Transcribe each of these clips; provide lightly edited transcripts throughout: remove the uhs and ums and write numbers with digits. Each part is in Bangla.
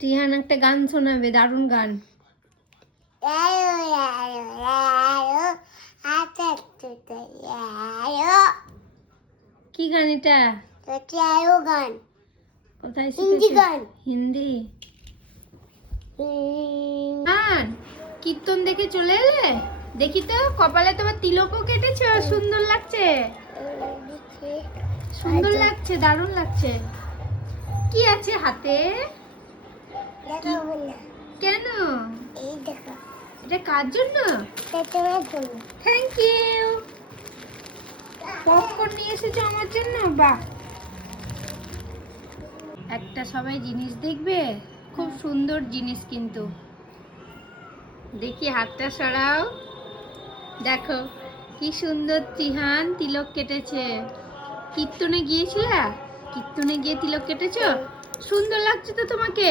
টিহান একটা গান শোনাবে, দারুণ গান। কি গান এটা? গান। কোথায় হিন্দি শিখেছে? গান। হিন্দি গান। কীর্তন দেখে চলে এলে? দেখি তো, কপালে তোমার তিলকও কেটেছে, সুন্দর লাগছে, সুন্দর লাগছে, দারুণ লাগছে। কি আছে হাতে? কেন? এই দেখো, এটা কার জন্য? তোমার জন্য। Thank you. পপকর্ন নিয়ে এসেছো আমার জন্য, বাহ। একটা সবাই জিনিস দেখবে, খুব সুন্দর জিনিস কিন্তু। দেখি হাতটা সরাও, দেখো কি সুন্দর ত্রিহান তিলক কেটেছে। কীর্তনে গিয়েছিলে? কীর্তনে গিয়ে তিলক কেটেছো? সুন্দর লাগছে তো তোমাকে।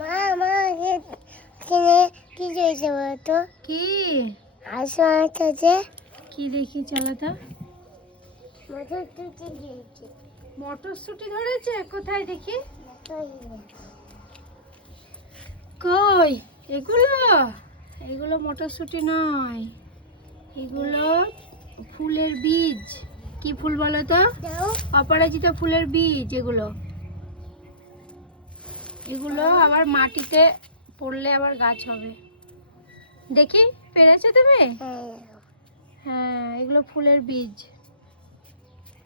মা মা এখানে কি হয়েছে বলতো? কি আসো যে কি দেখি, চলো তো। মধুর টুটি দিয়েছে। মটরশুঁটি ধরেছে, কোথায় দেখি? কই এগুলো? এগুলো মটরশুঁটি নয়, এগুলো ফুলের বীজ। কি ফুল বলো তো? অপরাজিতা ফুলের বীজ এগুলো। এগুলো আবার মাটিতে পড়লে আবার গাছ হবে। দেখি, পেরেছো তুমি? হ্যাঁ, এগুলো ফুলের বীজ।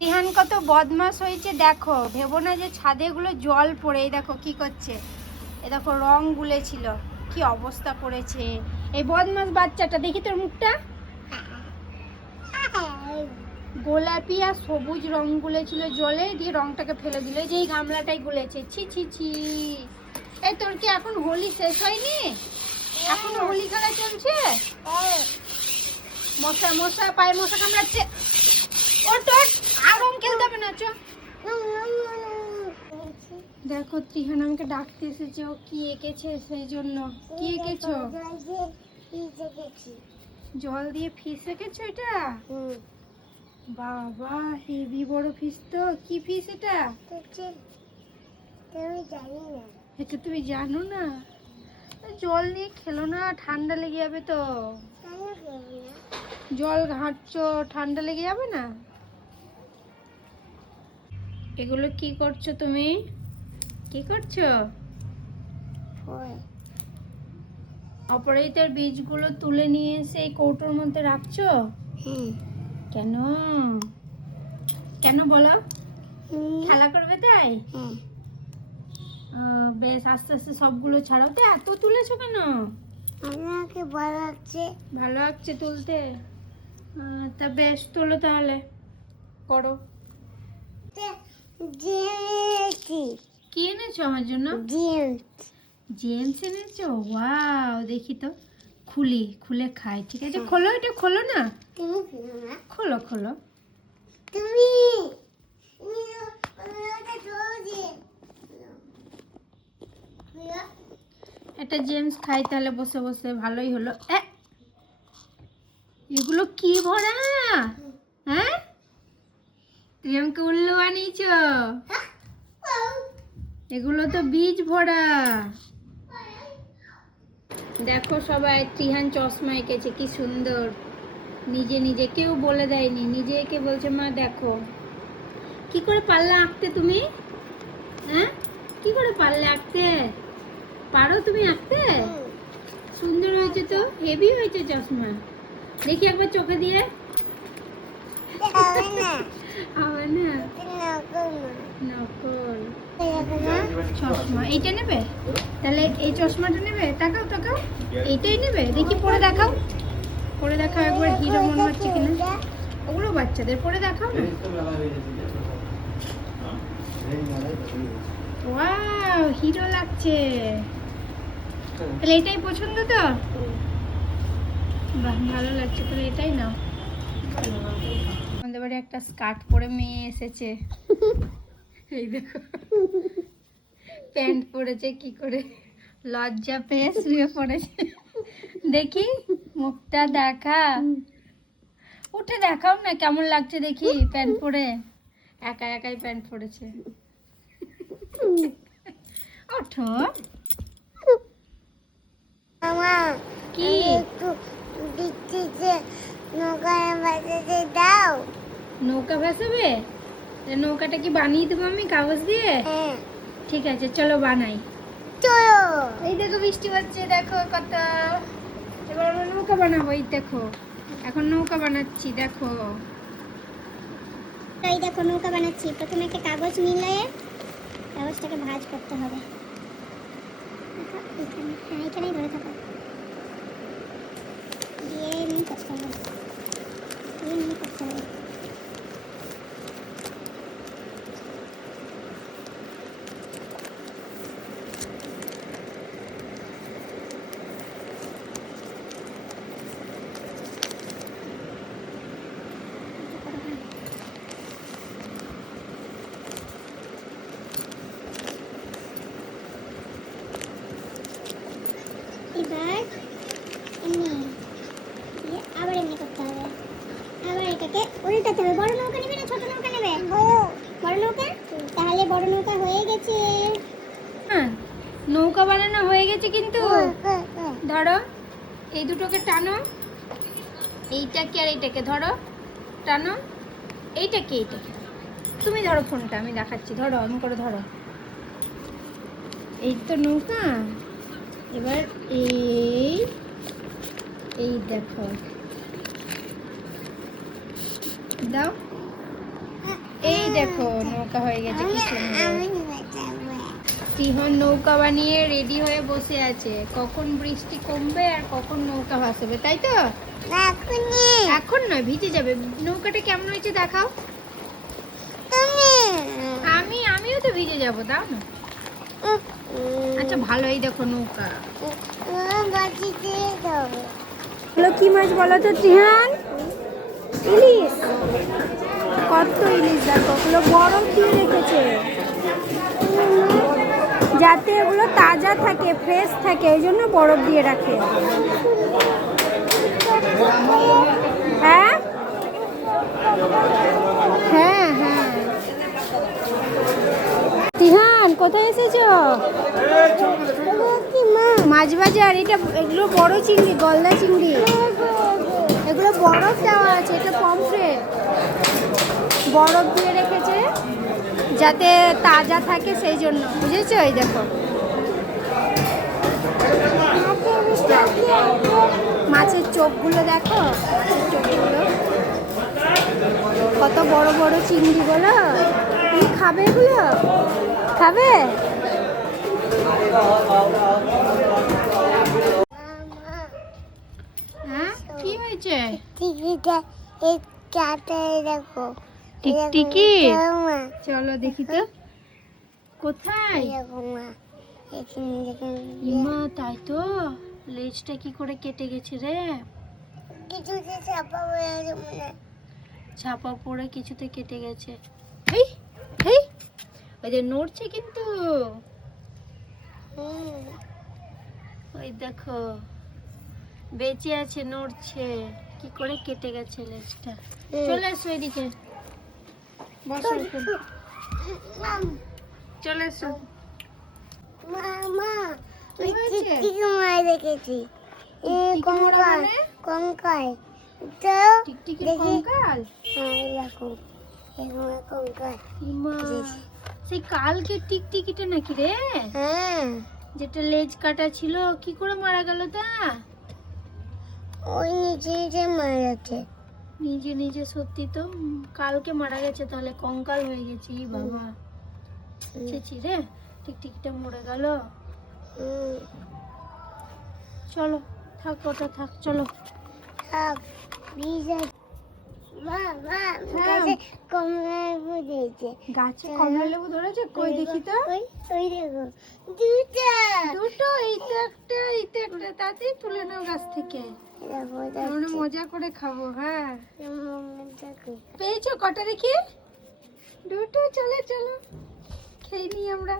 রিহান কত বদমাশ হয়েছে দেখো, ভেবো না যে ছাদে এগুলো জল পড়ে। এই দেখো কি করছে, এ দেখো রং গুলেছিল, কি অবস্থা করেছে এই বদমাশ বাচ্চাটা। দেখি তোর মুখটা, গোলাপি আর সবুজ রং গুলেছিল জলে, দিয়ে রংটাকে ফেলে দিল। এই যে এই গামলাটাই গুলেছে, ছি ছি ছি। এই তোর কি এখন হোলি শেষ হয়নি? এখন হোলি খেলা চলছে? মশা মশা, পায়ে মশা কামড়াচ্ছে। ওট ওট, আর রং খেলতে হবে না, চ। দেখো ত্রিহান আমাকে ডাকতে এসেছে, ও কি এঁকেছে সেই জন্য। কি এঁকেছো? জল দিয়ে ফিস এঁকেছো এটা? বাবা, হেভি বড় ফিস তো। কি ফিস এটা? এটা তুমি জানো না? জল নিয়ে খেলো না, ঠান্ডা লেগে যাবে তো। জল ঘাঁটছো, ঠান্ডা লেগে যাবে না? এগুলো কি করছো তুমি? কি করছো? অপরাজিতার বীজগুলো তুলে নিয়ে এসে এই কৌটোর মধ্যে রাখছো? কেন? কেন বলো? খেলা করবে তাই? বেশ, আস্তে আস্তে সবগুলো ছাড়াও তো। এত তুলেছো কেন? আমাকে ভালো লাগছে। ভালো লাগছে তুলতে? তা বেশ, তোলো তাহলে, করো। কি এনেছো আমার জন্য? জেমস এনেছো? ওয়াও, দেখি তো, খুলি, খুলে খাই। ঠিক আছে, খোলো, এটা খোলো না, খোলো খোলো। তুমি একটা জেমস খাই তাহলে বসে বসে, ভালোই হলো। এগুলো কি ভরা? হ্যাঁ, তুই আমাকে উল্লু বানিয়েছ। এগুলো তো বীজ ভরা। দেখো সবাই, ত্রিহান চশমা এঁকেছে, কি সুন্দর। নিজে নিজে, কেউ বলে দেয়নি, নিজে এঁকে বলছে মা দেখো। কি করে পারলে আঁকতে তুমি? হ্যাঁ, কি করে পারলে আঁকতে? পারো তুমি আঁকতে? সুন্দর হয়েছে তো, হেভি হয়েছে চশমা। দেখি একবার চোখে দিয়ে। আবার না, নকল চশমা। এইটা নেবে তাহলে? এই চশমাটা নেবে? তাকাও তাকাও, এইটাই নেবে? দেখি পরে দেখাও, পরে দেখাও একবার, হিরো মনে হচ্ছে কিনা। ওগুলো বাচ্চাদের, পরে দেখাও না। ওয়াও, হিরো লাগছে। তাহলে এটাই পছন্দ তো? বাহ, ভালো লাগছে, তাহলে এটাই নাও। আমাদের বাড়ি একটা স্কার্ট পরে মেয়ে এসেছে। এই দেখো, প্যান্ট পরেছে কি করে, লজ্জা পেয়ে শুয়ে পড়েছে। দেখি মুখটা দেখা, উঠে দেখাও না কেমন লাগছে দেখি প্যান্ট পরে। একা একাই প্যান্ট পরেছে। ওঠো। মামা কি? একটু বৃষ্টিতে নৌকায় বাজাতে দাও। নৌকা ভাসাবে? তা নৌকাটা কি বানিয়ে দেবো আমি কাগজ দিয়ে? হ্যাঁ ঠিক আছে চলো বানাই। চলো। এই দেখো বৃষ্টি হচ্ছে, দেখো কত। এবার আমরা নৌকা বানাবো, এই দেখো এখন নৌকা বানাচ্ছি দেখো। এই দেখো নৌকা বানাচ্ছি। প্রথমে একটা কাগজ মিলিয়ে কাগজটাকে ভাঁজ করতে হবে। দেখো, এখানে হ্যাঁ এখানেই ধরে থাকো। দিয়ে এমনি করতে হবে, এমনি করতে হবে। এবার এমনি দিয়ে আবার এমনি করতে হবে। আবার এটাকে উল্টাতে হবে। বড় নৌকা নেবে না ছোট নৌকা নেবে? বড় নৌকা। তাহলে বড় নৌকা হয়ে গেছে। হ্যাঁ নৌকা বানানো হয়ে গেছে কিন্তু। ধরো এই দুটোকে টানো, এইটাকে আর এইটাকে ধরো, টানো এইটাকে। তুমি ধরো ফোনটা, আমি দেখাচ্ছি, ধরো আমি করে ধরো। এই তো নৌকা। এবার এই দেখো, দাও, এই দেখো নৌকা হয়ে গেছে কি সুন্দর। তিহন নৌকা বানিয়ে রেডি হয়ে বসে আছে, কখন বৃষ্টি কমবে আর কখন নৌকা ভাসাবে, তাই তো? এখন নয়, ভিজে যাবে। নৌকাটা কেমন হয়েছে দেখাও। আমিও তো ভিজে যাব, দাও না। আচ্ছা ভালোই দেখো নৌকা। হলো কি মাছ বলো তো তিহান? ইলিশ। কত ইলিশ দেখো, ওগুলো বরফ দিয়ে রেখেছে যাতে এগুলো তাজা থাকে, ফ্রেশ থাকে, ওই জন্য বরফ দিয়ে রাখে। হ্যাঁ হ্যাঁ হ্যাঁ। তিহান কোথায় এসেছো? মাছ বাজার। এগুলো বড় চিংড়ি, গলদা চিংড়ি। এগুলো বরফ দেওয়া আছে, এটা পমফ্রেট বরফ দিয়ে রেখেছে যাতে তাজা থাকে, সেই জন্য, বুঝেছো? এই দেখো মাছের চোখগুলো দেখো, মাছের চোখগুলো কত বড় বড় চিংড়ি বলো। তুমি খাবে এগুলো? খাবে? হ্যাঁ কি হয়েছে? টিকটিকি? চলো দেখি তো কোথায়। মা তাই তো, লেজটা কি করে কেটে গেছে রে। ছাপা পড়ে কিছুতে কেটে গেছে। হেই হেই, ওই যে নড়ছে কিন্তু, ওই দেখো বেঁচে আছে, নড়ছে। কি করে কেটে গেছে লেজটা। চলে এসো এদিকে, বসো এখানে। চলে এসো। কি হয়েছে? টিকটিকির কঙ্কাল। টিকটিকির কঙ্কাল? ইমা, সেই কালকে টিকটিকিটা নাকি রে? হ্যাঁ, যেটা লেজ কাটা ছিল, কি করে মারা গেল তা? ওই নিজে নিজে মারা গেছে। নিজে নিজে? সত্যি তো, কালকে মারা গেছে, তাহলে কঙ্কাল হয়ে গেছে। ই বাবা, ছি রে, টিকটিকিটা মরে গেল। চলো থাক, ওটা থাক, চলো। থাক, গাছে কমলা লেবু ধরেছে। গাছে কমলা লেবু ধরেছে? কই দেখি তো। ওই দেখো, দুটো। এইটা একটা, তাতেই তুলে নাও গাছ থেকে। আমরা মজা করে খাবো। হ্যাঁ পেয়েছো কটা দেখি? দুটো। চলো চলো খেয়ে নিই আমরা।